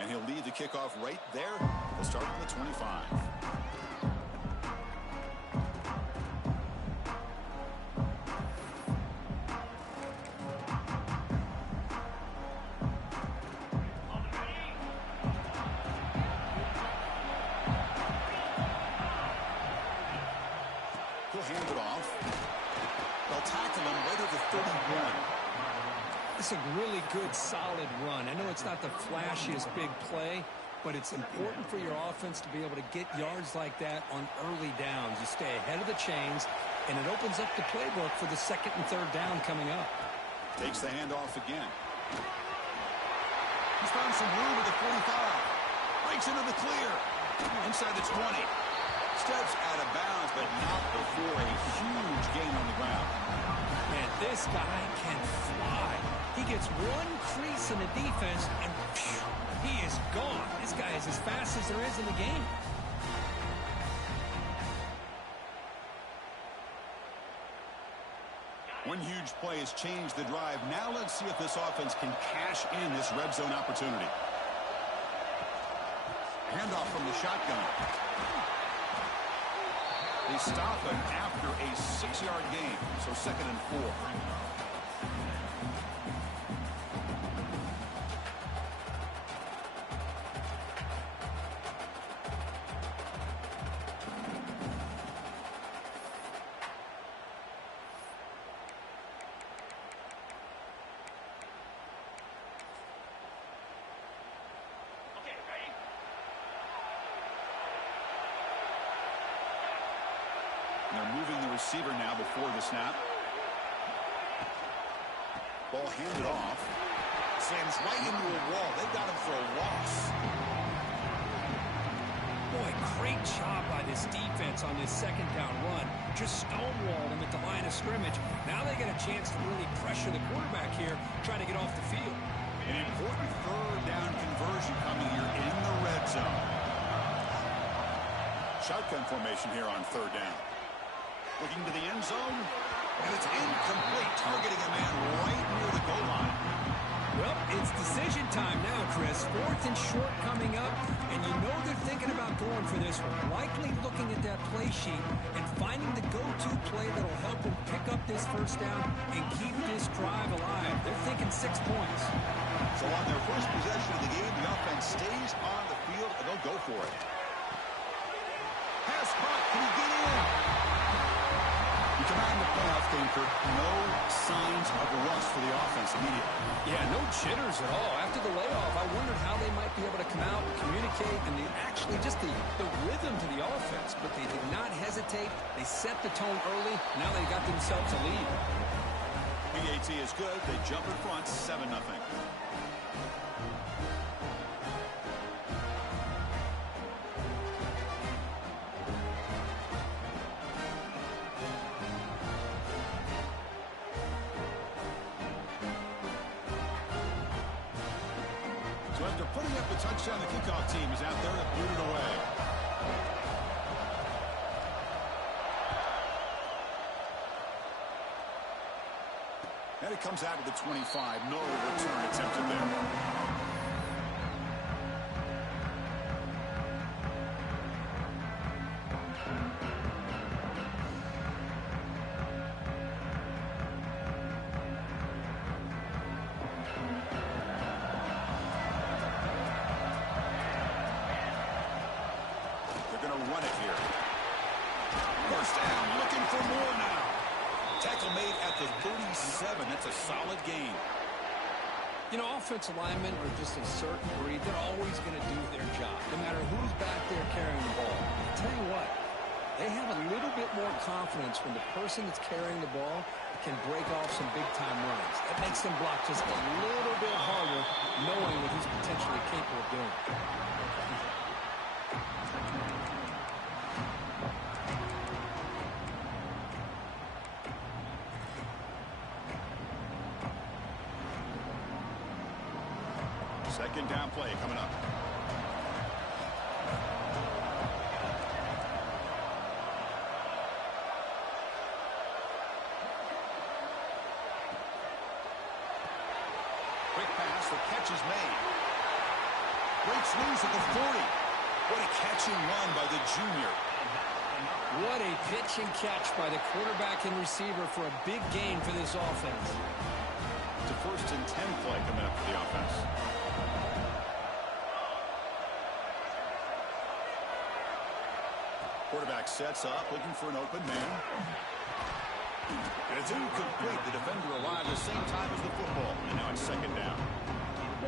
And he'll lead the kickoff right there. They'll start from the 25. He'll hand it off. They'll tackle him right at the 31. It's a really good, solid run. I know it's not the flashiest big play, but it's important for your offense to be able to get yards like that on early downs. You stay ahead of the chains, and it opens up the playbook for the second and third down coming up. Takes the handoff again. He's found some room at the 45. Breaks into the clear. Inside the 20. Steps out of bounds, but not before a huge gain on the ground. Man, this guy can fly. He gets one crease in the defense, and phew, he is gone. This guy is as fast as there is in the game. One huge play has changed the drive. Now let's see if this offense can cash in this red zone opportunity. Handoff from the shotgun. They stop him after a 6-yard gain, so 2nd and 4. They're moving the receiver now before the snap. Ball handed off. Slams right into a wall. They got him for a loss. Boy, great job by this defense on this second down run. Just stonewalled him at the line of scrimmage. Now they get a chance to really pressure the quarterback here, trying to get off the field. An important third down conversion coming here in the red zone. Shotgun formation here on third down. Looking to the end zone, and it's incomplete, targeting a man right near the goal line. Well, it's decision time now, Chris. 4th and short coming up, and you know they're thinking about going for this one. Likely looking at that play sheet and finding the go-to play that'll help them pick up this first down and keep this drive alive. They're thinking 6 points. So on their first possession of the game, the offense stays on the field, and they'll go for it. Pass caught. Can he get in? You come out in the playoff game, Kirk, no signs of rust for the offense immediately. Yeah, no jitters at all. After the layoff, I wondered how they might be able to come out, communicate, and actually just the rhythm to the offense. But they did not hesitate. They set the tone early. Now they got themselves a lead. BAT is good. They jump in front, 7-0. So after putting up a touchdown, the kickoff team is out there to boot it away. And it comes out to the 25. No return attempted there. Run it here. First down, looking for more now. Tackle made at the 37. That's a solid gain. You know, offensive linemen are just a certain breed. They're always going to do their job, no matter who's back there carrying the ball. I'll tell you what, they have a little bit more confidence when the person that's carrying the ball can break off some big-time runs. That makes them block just a little bit harder, knowing what he's potentially capable of doing. Second down play coming up. Quick pass, the catch is made. Breaks loose at the 40. What a catch and run by the junior. What a pitch and catch by the quarterback and receiver for a big gain for this offense. It's a 1st and 10 play coming up for the offense. Quarterback sets up, looking for an open man. And it's incomplete. The defender alive at the same time as the football. And now it's 2nd down.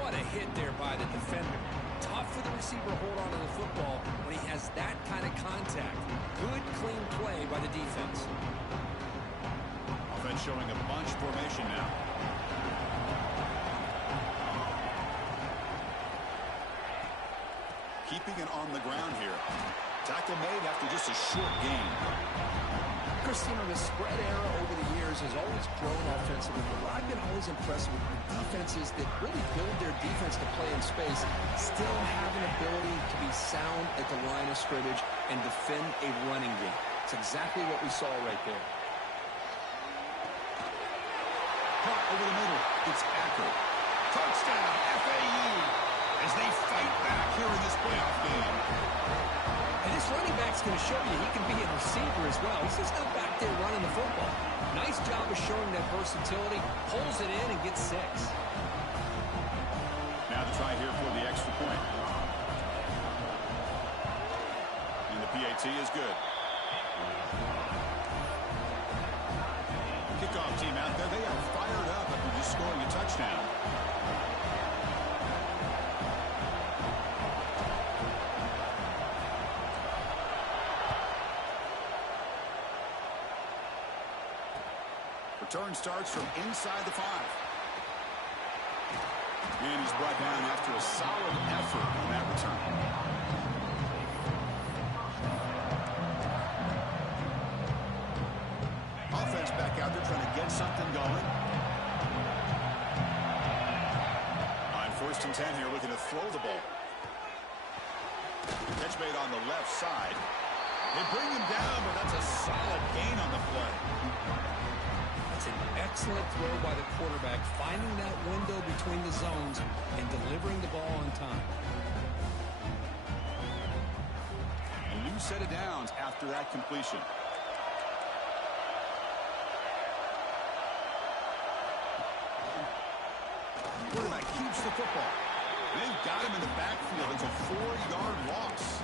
What a hit there by the defender. Tough for the receiver to hold on to the football when he has that kind of contact. Good, clean play by the defense. Offense showing a bunch formation now. Keeping it on the ground here. Tackle made after just a short gain. Christine, the spread era over the years has always grown offensively, but I've been always impressed with defenses that really build their defense to play in space, still have an ability to be sound at the line of scrimmage and defend a running game. It's exactly what we saw right there. Caught over the middle. It's accurate. Touchdown, FAU, as they fight back here in this playoff game. And this running back's going to show you he can be a receiver as well. He's just not back there running the football. Nice job of showing that versatility. Pulls it in and gets 6. Now to try here for the extra point. And the PAT is good. Kickoff team out there. They are fired up after just scoring a touchdown. Return starts from inside the 5. And he's brought down after a solid effort on that return. Offense back out there trying to get something going. On 1st and 10 here, looking to throw the ball. Catch made on the left side. They bring him down, but that's a solid gain on the play. It's an excellent throw by the quarterback, finding that window between the zones and delivering the ball on time. A new set of downs after that completion. Quarterback keeps the football. They've got him in the backfield. It's a 4-yard loss.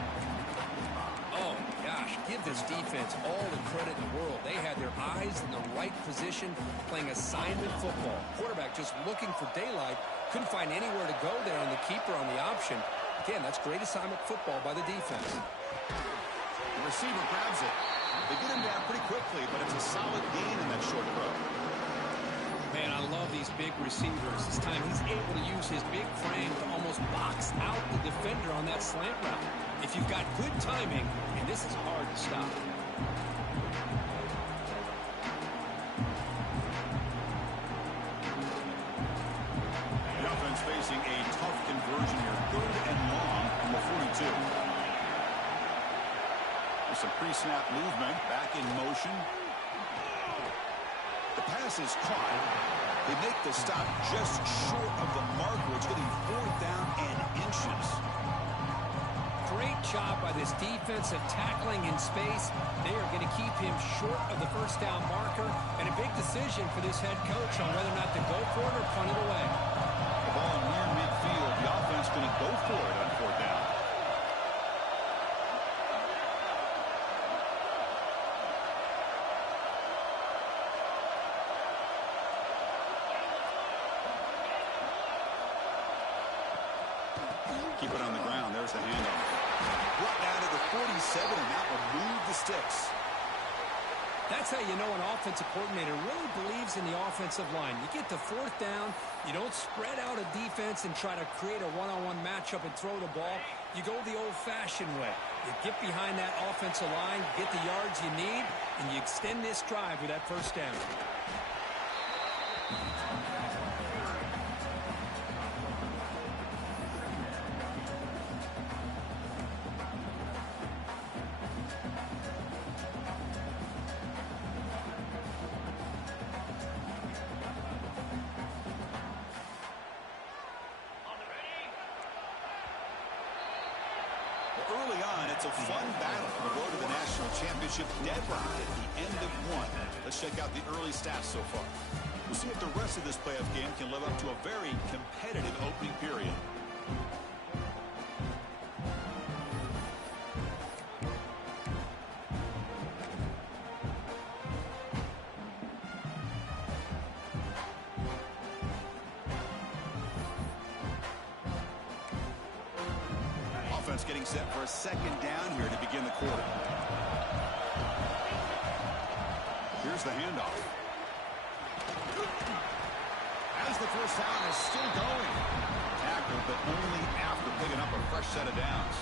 Oh, gosh, give this defense all the credit in the world. They had their eyes in the right position, playing assignment football. Quarterback just looking for daylight. Couldn't find anywhere to go there on the keeper on the option. Again, that's great assignment football by the defense. The receiver grabs it. They get him down pretty quickly, but it's a solid gain in that short throw. Man, I love these big receivers. This time he's able to use his big frame to almost box out the defender on that slant route. If you've got good timing, and this is hard to stop. The offense facing a tough conversion here. 3rd and long from the 42. There's some pre-snap movement. Back in motion. The pass is caught. They make the stop just short of the marker. It's getting 4th down and inches. Great job by this defense of tackling in space. They are going to keep him short of the 1st down marker. And a big decision for this head coach on whether or not to go for it or punt it away. The ball near midfield. The offense going to go for it on 4th down. Keep it on the ground. There's the handoff. Brought down to the 47, and that will move the sticks. That's how you know an offensive coordinator really believes in the offensive line. You get to 4th down, you don't spread out a defense and try to create a one-on-one matchup and throw the ball. You go the old-fashioned way. You get behind that offensive line, get the yards you need, and you extend this drive with that 1st down. early on, it's a fun battle for the road to the national championship. Dead right at the end of one. Let's check out the early stats so far. We'll see if the rest of this playoff game can live up to a very competitive opening period. Offense getting set for a second down here to begin the quarter. Here's the handoff. As the first down is still going. Tackle, but only after picking up a fresh set of downs.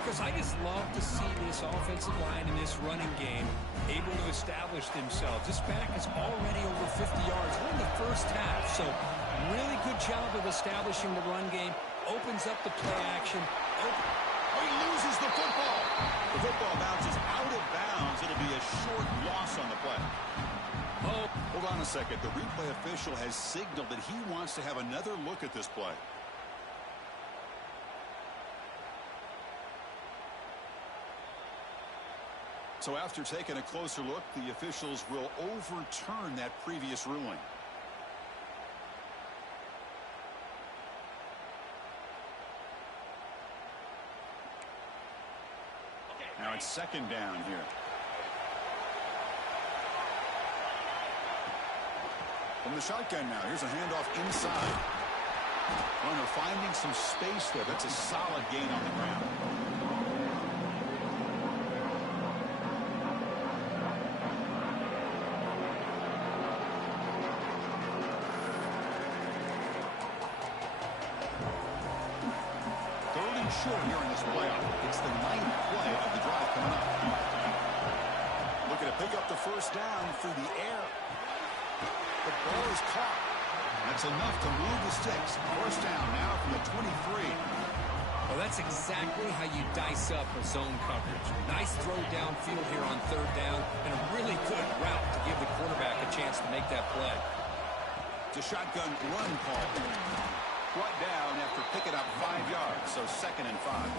Because I just love to see this offensive line in this running game able to establish themselves. This back is already over 50 yards. We're in the first half, so really good job of establishing the run game. Opens up the play action. Oh, he loses the football. The football bounces out of bounds. It'll be a short loss on the play. Oh, hold on a second. The replay official has signaled that he wants to have another look at this play. So after taking a closer look, the officials will overturn that previous ruling. Now it's second down here. From the shotgun now, here's a handoff inside. Runner finding some space there. That's a solid gain on the ground. Third and short here in this playoff. It's the 9th play of the drive coming up. Looking to pick up the first down through the air. The ball is caught. That's enough to move the sticks. First down now from the 23. Well, that's exactly how you dice up a zone coverage. Nice throw downfield here on third down, and a really good route to give the quarterback a chance to make that play. It's a shotgun run call. Brought down after picking up 5 yards, so 2nd and 5.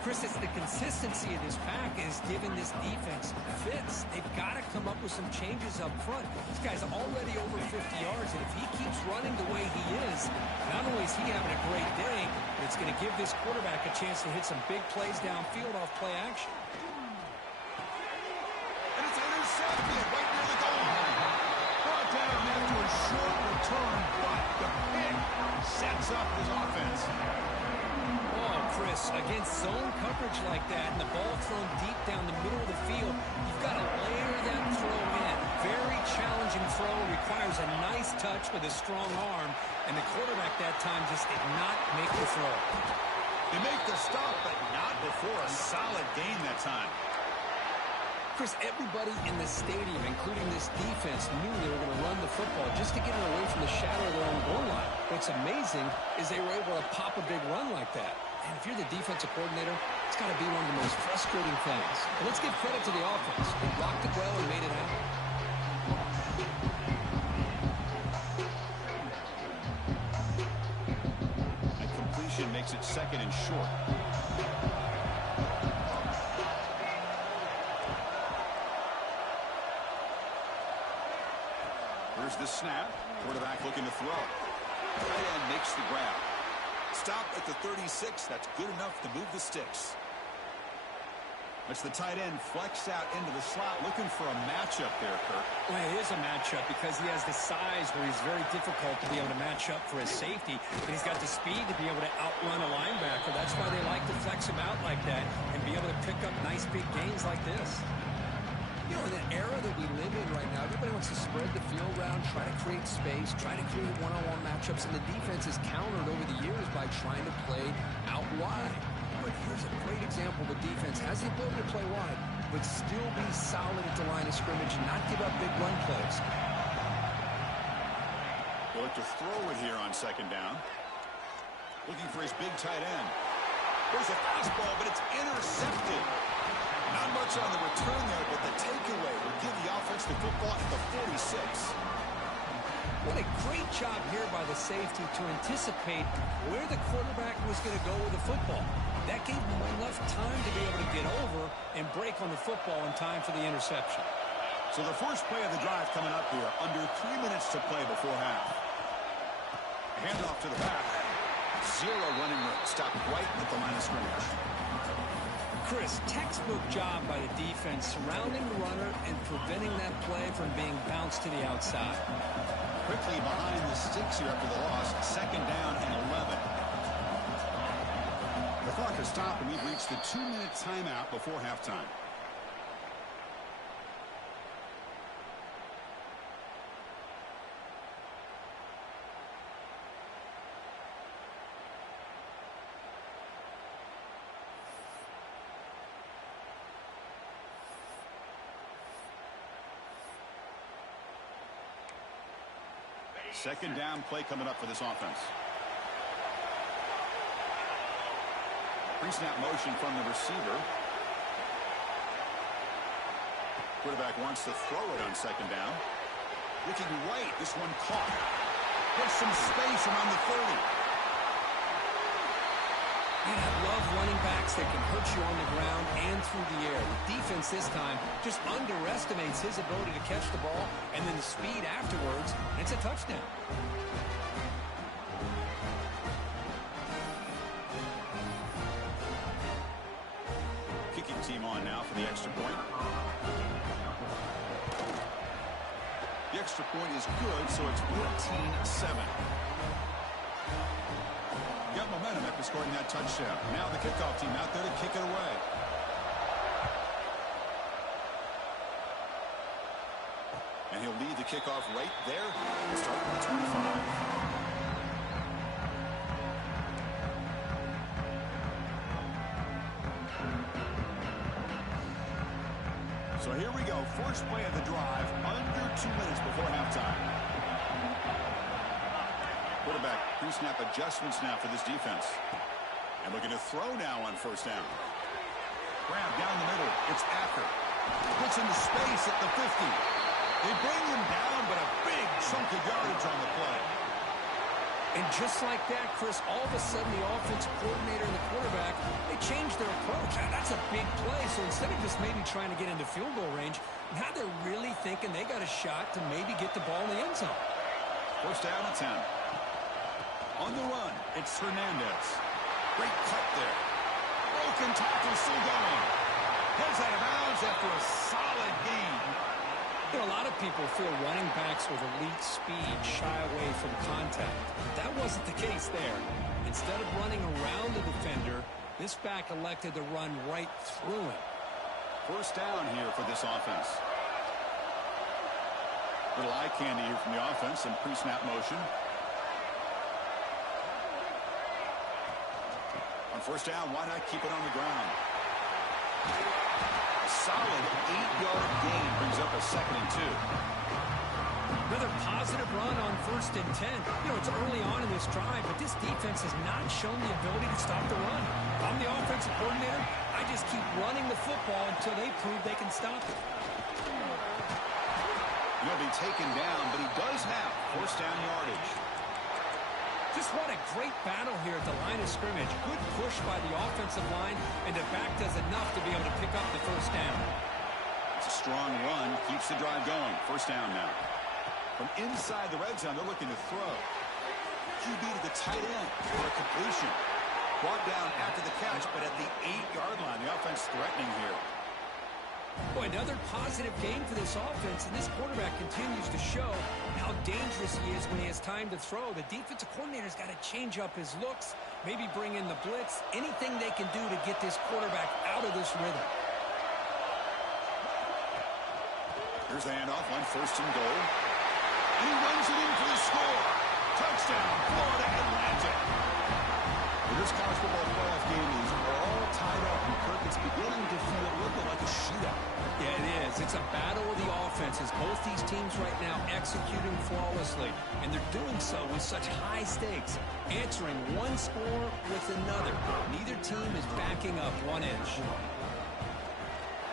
Chris, it's the consistency of this pack is giving this defense fits. They've got to come up with some changes up front. This guy's already over 50 yards, and if he keeps running the way he is, not only is he having a great day, but it's going to give this quarterback a chance to hit some big plays downfield off play action. And it's intercepted right near the goal line. Brought down after a short return, but the pick sets up his offense. Chris, against zone coverage like that and the ball thrown deep down the middle of the field, you've got to layer that throw in. Very challenging throw, requires a nice touch with a strong arm, and the quarterback that time just did not make the throw. They make the stop, but not before a solid gain that time. Chris, everybody in the stadium, including this defense, knew they were going to run the football just to get it away from the shadow of their own goal line. What's amazing is they were able to pop a big run like that. And if you're the defensive coordinator, it's got to be one of the most frustrating things. And let's give credit to the offense. They blocked it well and made it happen. That completion makes it 2nd and short. Here's the snap. Quarterback looking to throw. Tight end makes the grab. Stop at the 36. That's good enough to move the sticks. That's the tight end flex out into the slot, looking for a matchup there, Kirk. Well, it is a matchup because he has the size where he's very difficult to be able to match up for his safety, but he's got the speed to be able to outrun a linebacker. That's why they like to flex him out like that and be able to pick up nice big gains like this. You know, in the era that we live in right now, everybody wants to spread the field around, try to create space, try to create one-on-one matchups, and the defense is countered over the years by trying to play out wide. But here's a great example of a defense has the ability to play wide, but still be solid at the line of scrimmage and not give up big run plays. They'll look to throw it here on 2nd down. Looking for his big tight end. There's a fastball, but it's intercepted. Not much on the return there, but the takeaway will give the offense the football at the 46. What a great job here by the safety to anticipate where the quarterback was going to go with the football. That gave him enough time to be able to get over and break on the football in time for the interception. So the first play of the drive coming up here, under 3 minutes to play before half. Handoff to the back. Zero running room. Stopped right at the line of scrimmage. Chris, textbook job by the defense surrounding the runner and preventing that play from being bounced to the outside. Quickly behind the sticks here after the loss. Second down and 11. The clock has stopped and we've reached the 2-minute timeout before halftime. Second down play coming up for this offense. Pre-snap motion from the receiver. Quarterback wants to throw it on second down. Looking right. This one caught. There's some space around the 30. Man, I love running backs that can hurt you on the ground and through the air. The defense this time just underestimates his ability to catch the ball, and then the speed afterwards, and it's a touchdown. Kicking team on now for the extra point. The extra point is good, so it's 14-7. Got momentum after scoring that touchdown. Now the kickoff team out there to kick it away. And he'll lead the kickoff right there. Start at the 25. So here we go. First play of the drive. Under 2 minutes before halftime. Quarterback pre-snap adjustments now for this defense. And looking to throw now on first down. Grab down the middle. It's Acker. Puts into space at the 50. They bring him down, but a big chunk of yardage on the play. And just like that, Chris, all of a sudden the offensive coordinator and the quarterback, they changed their approach. That's a big play. So instead of just maybe trying to get into field goal range, now they're really thinking they got a shot to maybe get the ball in the end zone. First down and 10. On the run, it's Hernandez. Great cut there. Broken tackle still going. Heads out of bounds after a solid gain. You know, a lot of people feel running backs with elite speed shy away from contact. That wasn't the case there. Instead of running around the defender, this back elected to run right through him. First down here for this offense. Little eye candy here from the offense and pre-snap motion. On first down, why not keep it on the ground? A solid 8-yard gain brings up a 2nd and 2. Another positive run on 1st and 10. You know, it's early on in this drive, but this defense has not shown the ability to stop the run. If I'm the offensive coordinator, I just keep running the football until they prove they can stop it. He'll be taken down, but he does have first down yardage. Just what a great battle here at the line of scrimmage. Good push by the offensive line, and the back does enough to be able to pick up the first down. It's a strong run. Keeps the drive going. First down now. From inside the red zone, they're looking to throw. QB to the tight end for a completion. Brought down after the catch, but at the 8-yard line. The offense threatening here. Boy, another positive game for this offense, and this quarterback continues to show how dangerous he is when he has time to throw. The defensive coordinator's got to change up his looks, maybe bring in the blitz, anything they can do to get this quarterback out of this rhythm. Here's the handoff on 1st and goal. And he runs it in for the score. Touchdown, Florida Atlantic. Well, this college football playoff game is all tied up, and Kirk, it's beginning to feel a little bit like a shootout. Yeah, it is. It's a battle of the offenses. Both these teams right now executing flawlessly, and they're doing so with such high stakes, answering one score with another. Neither team is backing up 1 inch.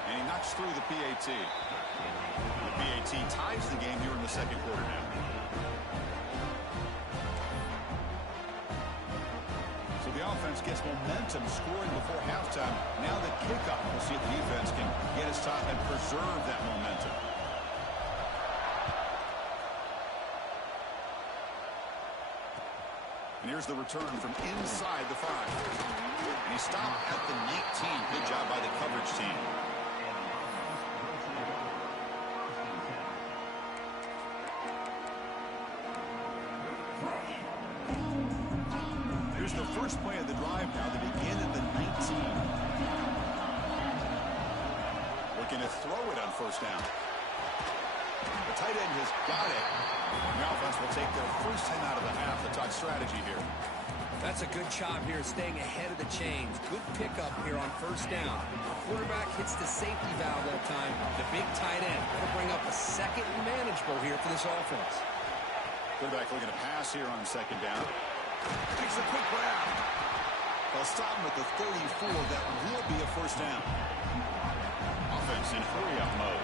And he knocks through the PAT. The PAT UT ties the game here in the second quarter now. So the offense gets momentum scoring before halftime. Now the kickoff. We'll see if the defense can get his top and preserve that momentum. And here's the return from inside the 5. And he stopped at the 19. Good job by the coverage team. Here's the first play of the drive now. They begin at the 19. Looking to throw it on first down. The tight end has got it. The offense will take their first 10 out of the half. The talk strategy here. That's a good job here, staying ahead of the chains. Good pickup here on first down. The quarterback hits the safety valve that time. The big tight end. That'll bring up a second and manageable here for this offense. Quarterback looking to pass here on second down. Makes a quick grab. They'll stop him at the 34. That will be a first down. Offense in hurry-up mode.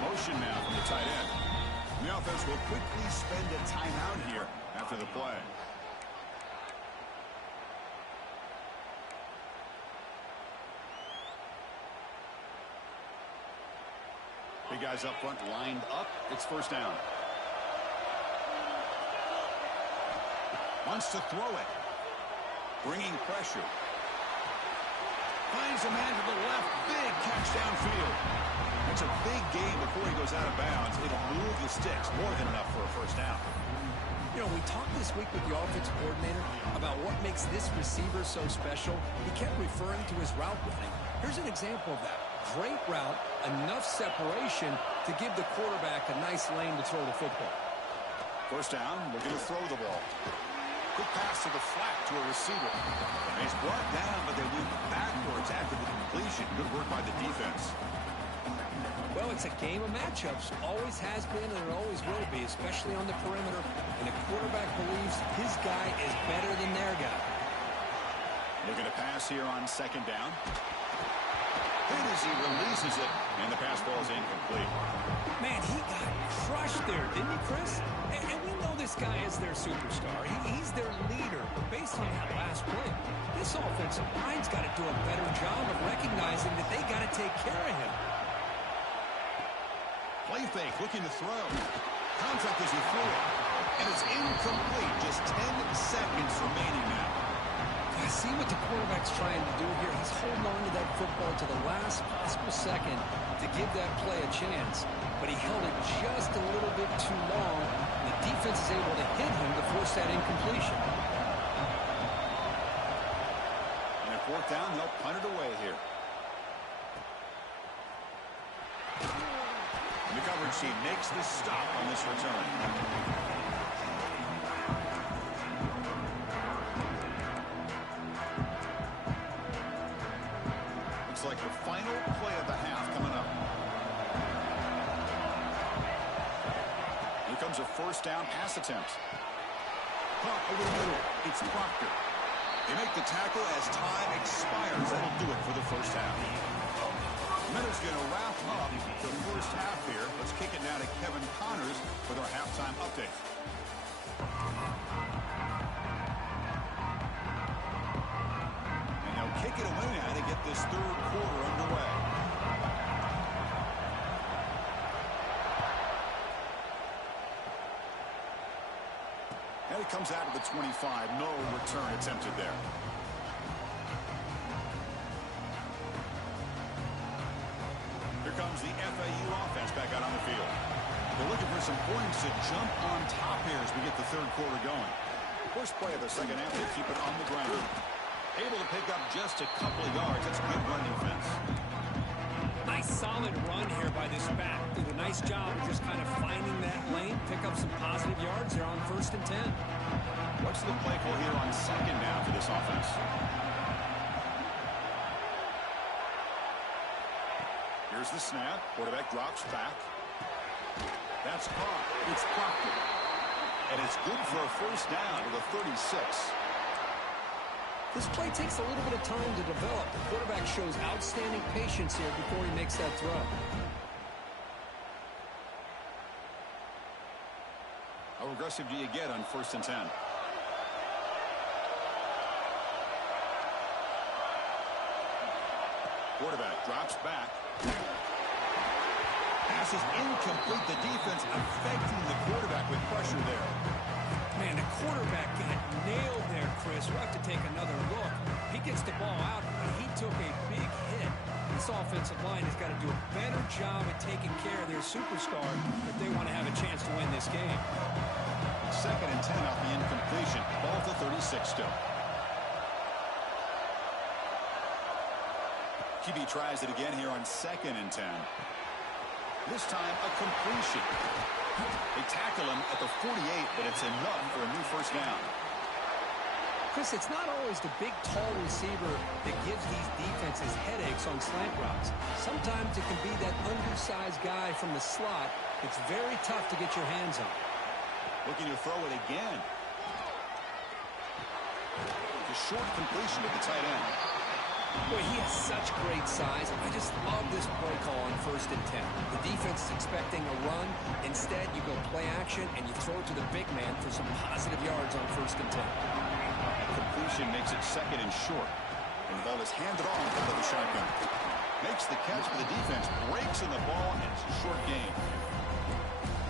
Motion now from the tight end. The offense will quickly spend a timeout here after the play. Big guys up front lined up. It's first down. Wants to throw it. Bringing pressure. Finds a man to the left. Big catch downfield. It's a big game before he goes out of bounds. It'll move the sticks. More than enough for a first down. You know, we talked this week with the offensive coordinator about what makes this receiver so special. He kept referring to his route running. Here's an example of that. Great route, enough separation to give the quarterback a nice lane to throw the football. First down, looking to throw the ball. Quick pass to the flat to a receiver. And he's brought down, but they move backwards after the completion. Good work by the defense. Well, it's a game of matchups. Always has been and it always will be, especially on the perimeter. And the quarterback believes his guy is better than their guy. Looking to pass here on second down. Hit as he releases it, and the pass ball is incomplete. Man, he got crushed there, didn't he, Chris? And we know this guy is their superstar. He's their leader. But based on that last play, this offensive line's got to do a better job of recognizing that they got to take care of him. Play fake, looking to throw. Contact as he threw it. And it's incomplete. Just 10 seconds remaining now. I see what the quarterback's trying to do here. He's holding on to that football to the last possible second to give that play a chance. But he held it just a little bit too long. The defense is able to hit him to force that incompletion. And if fourth down, they'll punt it away here. And the coverage team makes the stop on this return. Like the final play of the half coming up. Here comes a first down pass attempt. Caught over the middle. It's Proctor. They make the tackle as time expires. That'll do it for the first half. Minutes going to wrap up the first half here. Let's kick it now to Kevin Connors with our halftime update. Kick it away now to get this third quarter underway. And it comes out of the 25. No return attempted there. Here comes the FAU offense back out on the field. They're looking for some points to jump on top here as we get the third quarter going. First play of the second half, they keep it on the ground. Able to pick up just a couple of yards. That's good run defense. Nice solid run here by this back. Did a nice job of just kind of finding that lane, pick up some positive yards there on 1st and 10. What's the play call here on second down for this offense? Here's the snap. Quarterback drops back. That's caught. It's Proctor. And it's good for a first down to the 36. This play takes a little bit of time to develop. The quarterback shows outstanding patience here before he makes that throw. How aggressive do you get on 1st and 10? Quarterback drops back. Pass is incomplete. The defense affecting the quarterback with pressure there. Man, the quarterback got nailed there, Chris. We'll have to take another look. He gets the ball out, but he took a big hit. This offensive line has got to do a better job at taking care of their superstar if they want to have a chance to win this game. 2nd and 10 off the incompletion. Ball to 36 still. QB tries it again here on 2nd and 10. This time a completion. They tackle him at the 48, but it's enough for a new 1st down. Chris, it's not always the big, tall receiver that gives these defenses headaches on slant routes. Sometimes it can be that undersized guy from the slot. It's very tough to get your hands on. Looking to throw it again. The short completion to the tight end. Boy, he has such great size. I just love this play call on 1st and 10. The defense is expecting a run. Instead, you go play action, and you throw it to the big man for some positive yards on 1st and 10. Completion makes it 2nd and short. And the ball is handed off out of the shotgun. Makes the catch for the defense. Breaks in the ball, and it's a short gain.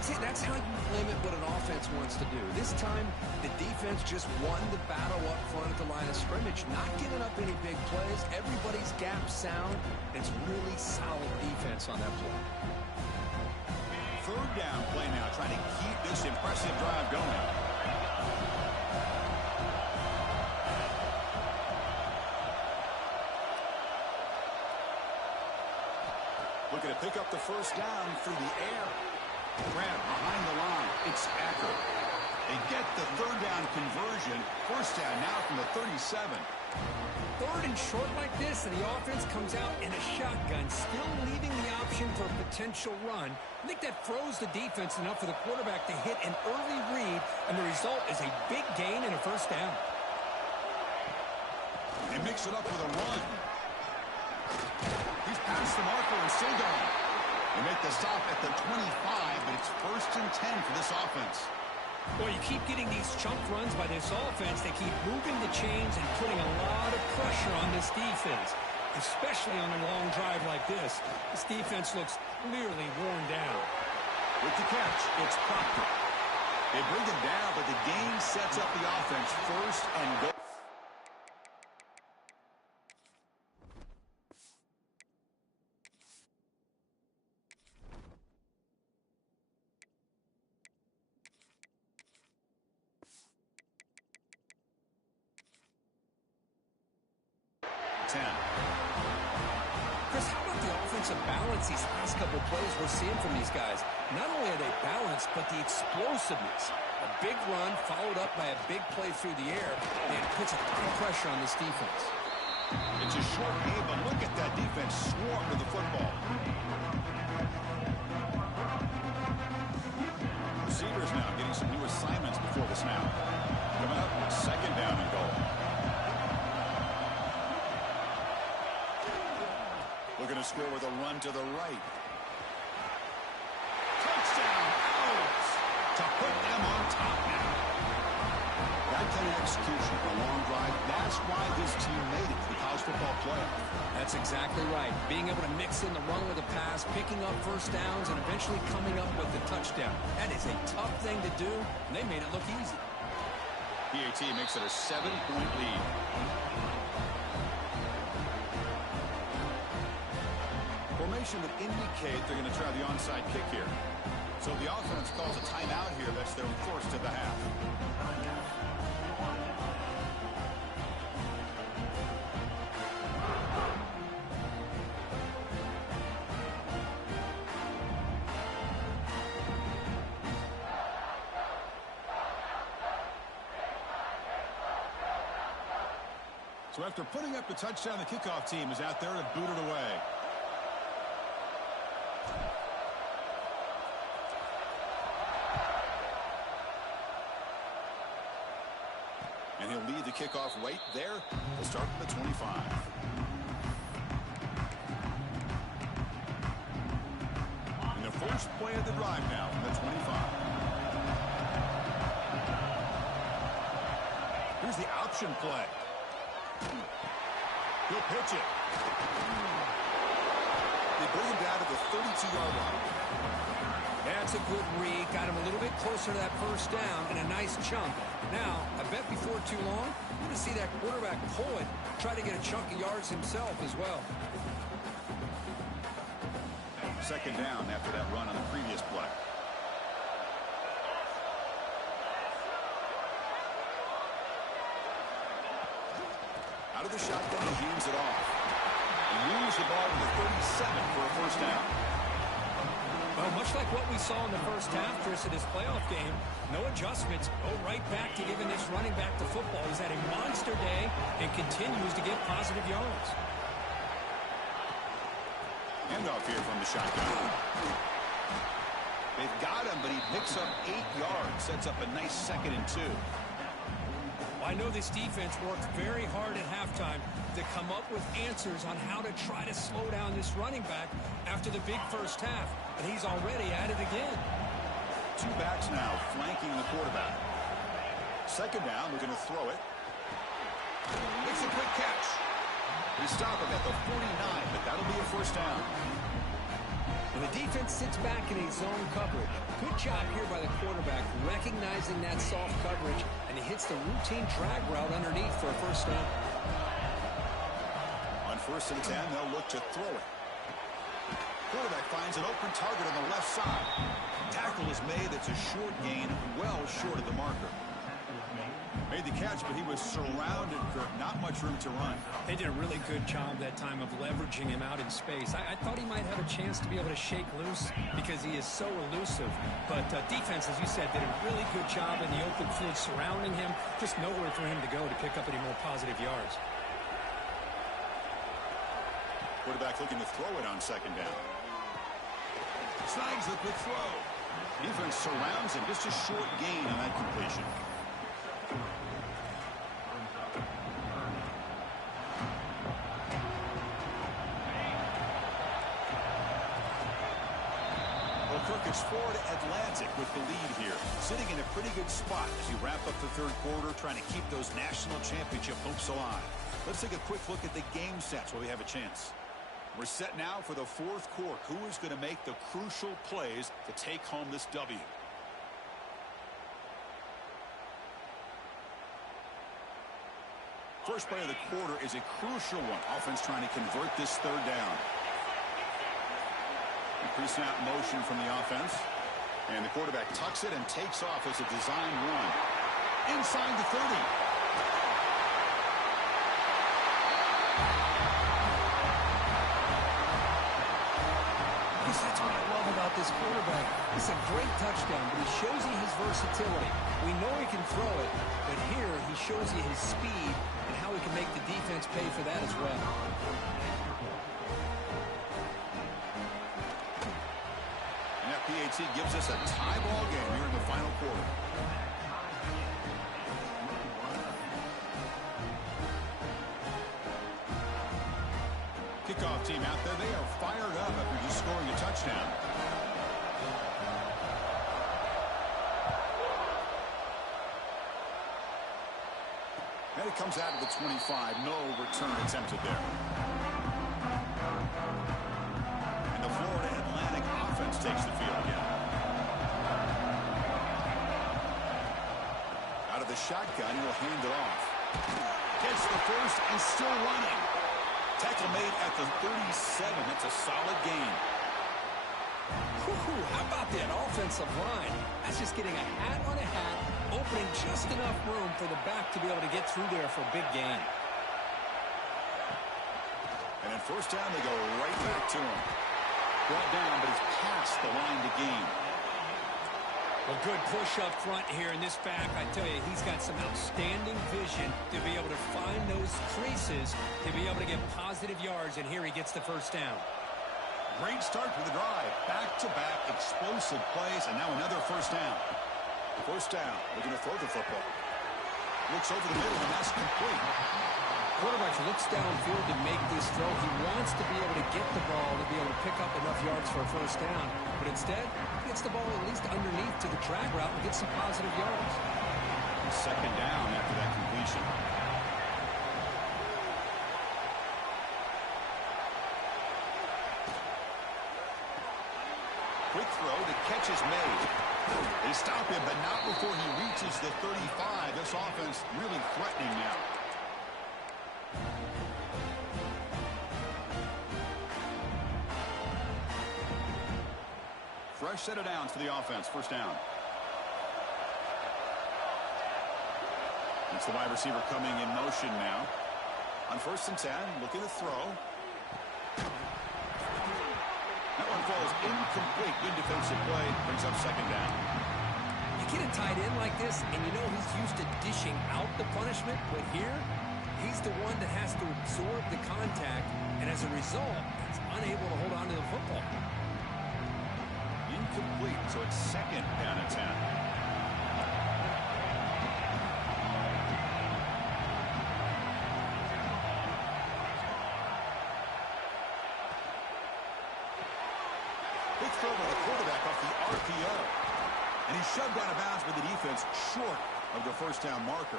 See, that's how you limit what an offense wants to do. This time, the defense just won the battle up front at the line of scrimmage, not giving up any big plays. Everybody's gap sound. It's really solid defense on that play. 3rd down play now, trying to keep this impressive drive going. Looking to pick up the 1st down through the air. Grant behind the line. It's accurate. They get the 3rd down conversion. 1st down now from the 37. 3rd and short like this, and the offense comes out in a shotgun, still leaving the option for a potential run. I think that froze the defense enough for the quarterback to hit an early read, and the result is a big gain and a 1st down. They mix it up with a run. He's past the marker and still going. They make the stop at the 25, but it's 1st and 10 for this offense. Boy, you keep getting these chunk runs by this offense. They keep moving the chains and putting a lot of pressure on this defense, especially on a long drive like this. This defense looks clearly worn down. With the catch, it's Proctor. They bring him down, but the gain sets up the offense 1st and goal. Chris, how about the offensive balance these last couple plays we're seeing from these guys? Not only are they balanced, but the explosiveness. A big run followed up by a big play through the air, and it puts a lot of pressure on this defense. It's a short game, but look at that defense swarm to the football. Receivers now getting some new assignments before the snap. Coming up, 2nd down and goal. Looking to score with a run to the right. Touchdown, Owls, to put them on top now. That kind of execution for a long drive, that's why this team made it to the college football playoff. That's exactly right. Being able to mix in the run with a pass, picking up 1st downs, and eventually coming up with the touchdown. That is a tough thing to do, and they made it look easy. PAT makes it a 7-point lead. Formation would indicate they're going to try the onside kick here. So the offense calls a timeout here. That's their 1st of the half. So after putting up the touchdown, the kickoff team is out there to boot it away. And he'll lead the kickoff right there. They'll start from the 25. And the first play of the drive now from the 25. Here's the option play. He'll pitch it. They bring him down to the 32-yard line. That's a good read. Got him a little bit closer to that first down and a nice chunk. Now, I bet before too long, you're going to see that quarterback pull it, try to get a chunk of yards himself as well. Second down after that run on the previous play. Out of the shotgun, he hands it off. He moves the ball to the 37 for a first down. Well, much like what we saw in the first half, Chris, of this playoff game, no adjustments. Go right back to giving this running back the football. He's had a monster day and continues to get positive yards. Handoff here from the shotgun. They've got him, but he picks up 8 yards. Sets up a nice 2nd and 2. I know this defense worked very hard at halftime to come up with answers on how to try to slow down this running back after the big first half, and he's already at it again. 2 backs now flanking the quarterback. Second down, looking to throw it. Makes a quick catch. They stop him at the 49, but that'll be a first down. And the defense sits back in a zone coverage. Good job here by the quarterback, recognizing that soft coverage, and he hits the routine drag route underneath for a first down. On 1st and 10, they'll look to throw it. Quarterback finds an open target on the left side. Tackle is made. It's a short gain, well short of the marker. Made the catch, but he was surrounded, Kirk. Not much room to run. They did a really good job that time of leveraging him out in space. I thought he might have a chance to be able to shake loose because he is so elusive. But defense, as you said, did a really good job in the open field surrounding him. Just nowhere for him to go to pick up any more positive yards. Quarterback looking to throw it on second down. Snags the quick throw. Defense surrounds him. Just a short gain on that completion. It's Florida Atlantic with the lead here, sitting in a pretty good spot as you wrap up the third quarter, trying to keep those national championship hopes alive. Let's take a quick look at the game sets while we have a chance. We're set now for the fourth quarter. Who is going to make the crucial plays to take home this W? First play of the quarter is a crucial one. Offense trying to convert this third down. Pre-snap motion from the offense. And the quarterback tucks it and takes off as a design run. Inside the 30. That's what I love about this quarterback. It's a great touchdown, but he shows you his versatility. We know he can throw it, but here he shows you his speed and how he can make the defense pay for that as well. PAT gives us a tie ball game here in the final quarter. Kickoff team out there. They are fired up after just scoring a touchdown. And it comes out of the 25. No return attempted there. And the Florida Atlantic offense takes the field again. Out of the shotgun, he'll hand it off. Gets the first and still running. Tackle made at the 37. That's a solid gain. How about that offensive line? That's just getting a hat on a hat, opening just enough room for the back to be able to get through there for a big gain. And in first down, they go right back to him. Brought down, but he's past the line to gain. Well, good push up front here in this back. I tell you, he's got some outstanding vision to be able to find those creases, to be able to get positive yards, and here he gets the first down. Great start to the drive. Back-to-back explosive plays, and now another first down. First down, looking to throw the football. Looks over the middle, and that's complete. Quarterback looks downfield to make this throw. He wants to be able to get the ball to be able to pick up enough yards for a first down. But instead, he gets the ball at least underneath to the drag route and gets some positive yards. Second down after that completion. Quick throw. The catch is made. They stop him, but not before he reaches the 35. This offense really threatening now. Fresh set of downs for the offense. First down. It's the wide receiver coming in motion now. On 1st and 10, looking to throw. That one falls incomplete. Good defensive play. Brings up second down. You get a tight end like this, and you know he's used to dishing out the punishment. But here, he's the one that has to absorb the contact, and as a result, he's unable to hold on to the football. Incomplete, so it's second down and 10. Big throw by the quarterback off the RPO. And he's shoved out of bounds with the defense short of the first down marker.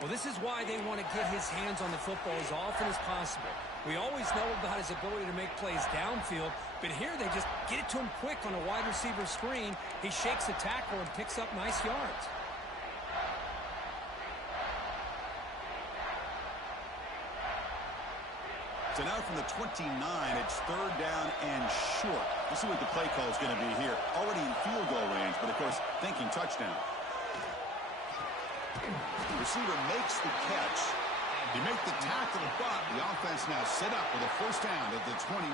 Well, this is why they want to get his hands on the football as often as possible. We always know about his ability to make plays downfield, but here they just get it to him quick on a wide receiver screen. He shakes the tackle and picks up nice yards. So now from the 29, it's third down and short. Let's see what the play call is going to be here. Already in field goal range, but of course, thinking touchdown. The receiver makes the catch. They make the tackle, but the offense now set up with a first down at the 21.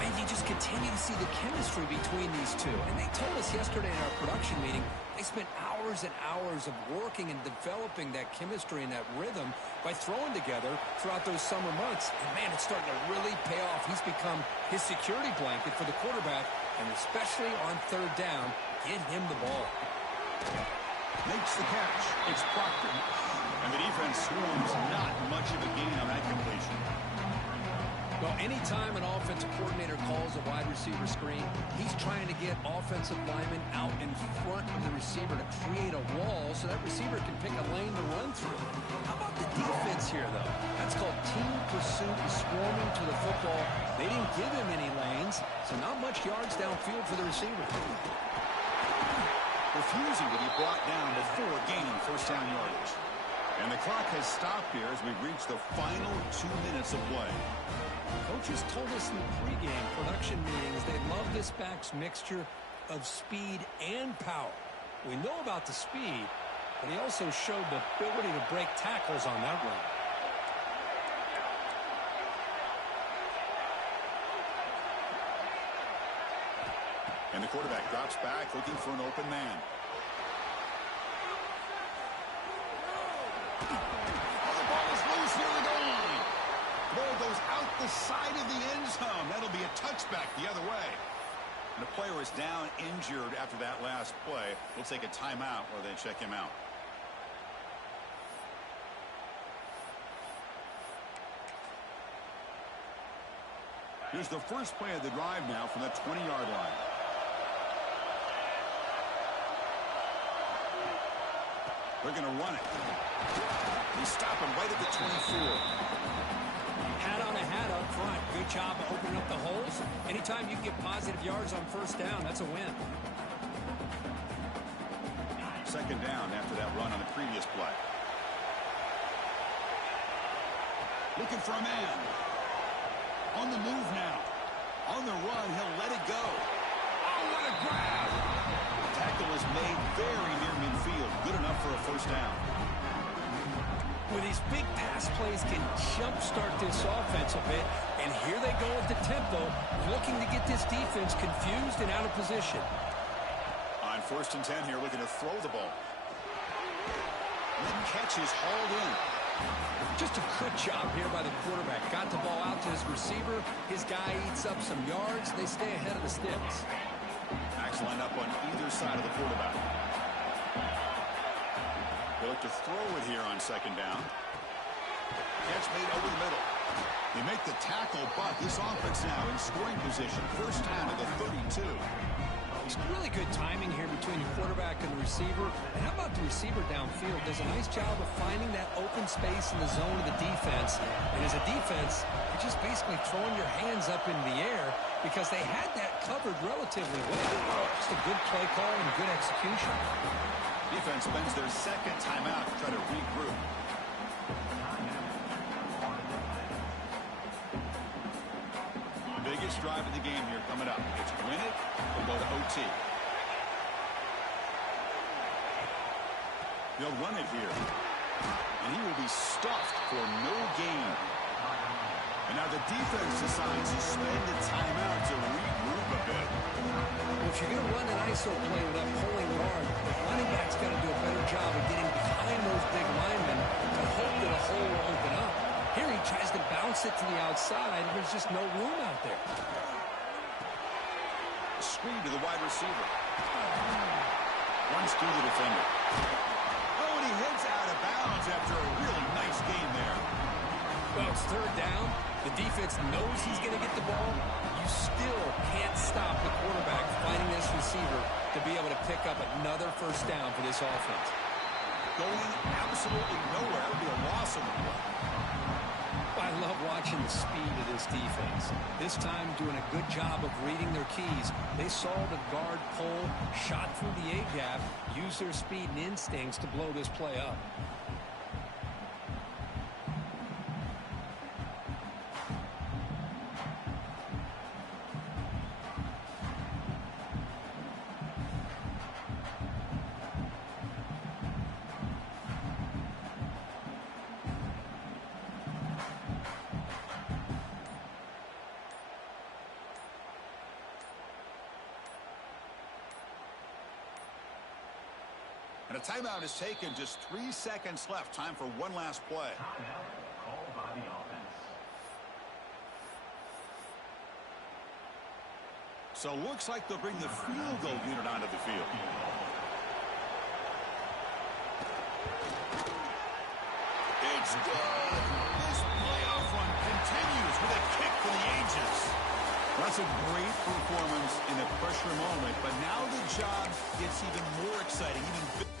And you just continue to see the chemistry between these two. And they told us yesterday in our production meeting, they spent hours and hours of working and developing that chemistry and that rhythm by throwing together throughout those summer months. And, man, it's starting to really pay off. He's become his security blanket for the quarterback, and especially on third down, get him the ball. Makes the catch. It's Proctor. And the defense swarms not much of a gain on that completion. Well, anytime an offensive coordinator calls a wide receiver screen, he's trying to get offensive linemen out in front of the receiver to create a wall so that receiver can pick a lane to run through. How about the defense here, though? That's called team pursuit, swarming to the football. They didn't give him any lanes, so not much yards downfield for the receiver. Refusing to be brought down before gaining first down yardage. And the clock has stopped here as we've reached the final 2 minutes of play. Coaches told us in the pregame production meetings they love this back's mixture of speed and power. We know about the speed, but he also showed the ability to break tackles on that run. And the quarterback drops back looking for an open man. Oh, the ball is loose near the goal line. Ball goes out the side of the end zone. That'll be a touchback the other way. And the player is down injured after that last play. We'll take a timeout while they check him out. Here's the first play of the drive now from the 20-yard line. They're going to run it. They stop him right at the 24. Hat on a hat up front. Good job of opening up the holes. Anytime you get positive yards on first down, that's a win. Second down after that run on the previous play. Looking for a man. On the move now. On the run, he'll let it go. Oh, what a grab! The tackle is made very near midfield. Good enough for a first down. Well, these big pass plays can jumpstart this offense a bit, and here they go at the tempo, looking to get this defense confused and out of position. On 1st and 10 here, looking to throw the ball. That catch is hauled in. Just a good job here by the quarterback. Got the ball out to his receiver. His guy eats up some yards. They stay ahead of the sticks. Backs lined up on either side of the quarterback. They look to throw it here on second down. Catch made over the middle. They make the tackle, but this offense now in scoring position. First down to the 32. It's really good timing here between the quarterback and the receiver. And how about the receiver downfield? Does a nice job of finding that open space in the zone of the defense. And as a defense, you're just basically throwing your hands up in the air because they had that covered relatively well. Just a good play call and good execution. Defense spends their second timeout to try to regroup. Biggest drive of the game here coming up. It's win it or go to OT. They'll run it here. And he will be stuffed for no gain. And now the defense decides to spend a timeout to regroup a bit. Well, if you're going to run an ISO play with that pulling guard, the running back's got to do a better job of getting behind those big linemen to hope that a hole will open up. Here he tries to bounce it to the outside, and there's just no room out there. Screen to the wide receiver. Runs through the defender. Oh, and he heads out of bounds after a really nice game there. Well, it's third down. The defense knows he's going to get the ball. You still can't stop the quarterback finding this receiver to be able to pick up another first down for this offense. Going absolutely nowhere would be a loss of the play. I love watching the speed of this defense. This time doing a good job of reading their keys. They saw the guard pull, shot through the A-gap, used their speed and instincts to blow this play up. And a timeout is taken. Just 3 seconds left. Time for one last play. Called by the offense. So looks like they'll bring the field goal unit onto the field. It's good. This playoff run continues with a kick for the ages. That's a great performance in a pressure moment, but now the job gets even more exciting, even bigger.